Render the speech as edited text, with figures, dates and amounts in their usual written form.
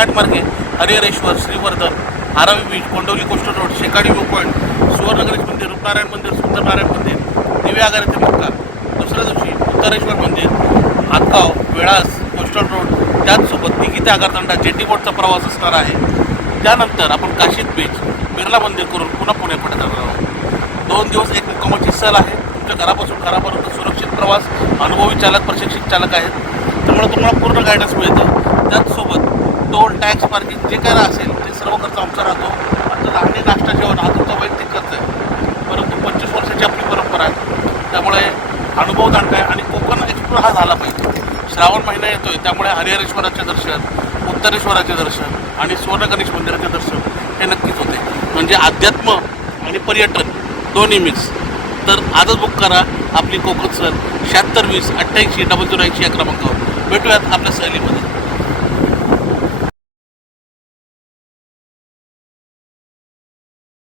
घाटमार्गे Harihareshwar, Shrivardhan, Aravi beach, Kondavali coastal road, Shekadi view point, Suvarna Ganesh मंदिर, रूपनारायण मंदिर, सुंदरनारायण मंदिर, दिव्या आगार येथे मुक्का. दुसऱ्या दिवशी उत्तरेश्वर मंदिर, आतगाव, वेळास, कोस्टल रोड, त्याचसोबत दिघी ते आगारतांडा जेटी बोटचा प्रवास असणार आहे. त्यानंतर आपण काशीद बीच, बिर्ला मंदिर करून पुन्हा पुण्याकडे जाणार आहोत. 2 दिवस एक मुक्कामाची सहल आहे. तुमच्या घरापासून घरापर्यंत सुरक्षित प्रवास, अनुभवी चालक, प्रशिक्षित चालक आहेत, त्यामुळे तुम्हाला पूर्ण गायडन्स मिळतं. त्याचसोबत टोल, टॅक्स, पार्किंग जे काय असेल ते सर्व खर्च आमचा राहतो. आता आणि नाश्ता, जेवण हा तुमचा वैयक्तिक खर्च आहे, परंतु 25 वर्षाची आपली परंपरा आहे, त्यामुळे अनुभव जाणता आहे. आणि कोकण एक्सप्लोर हा झाला पाहिजे. श्रावण महिना येतोय, त्यामुळे हरिहरेश्वराचे दर्शन, उत्तरेश्वराचे दर्शन आणि सुवर्ण गणेश मंदिराचे दर्शन हे नक्कीच होते. म्हणजे अध्यात्म आणि पर्यटन दोन्ही मिक्स. तर आजच बुक करा आपली कोकण सहल 7620 88 0080 या क्रमांकावर. भेटूयात आपल्या सहलीमध्ये.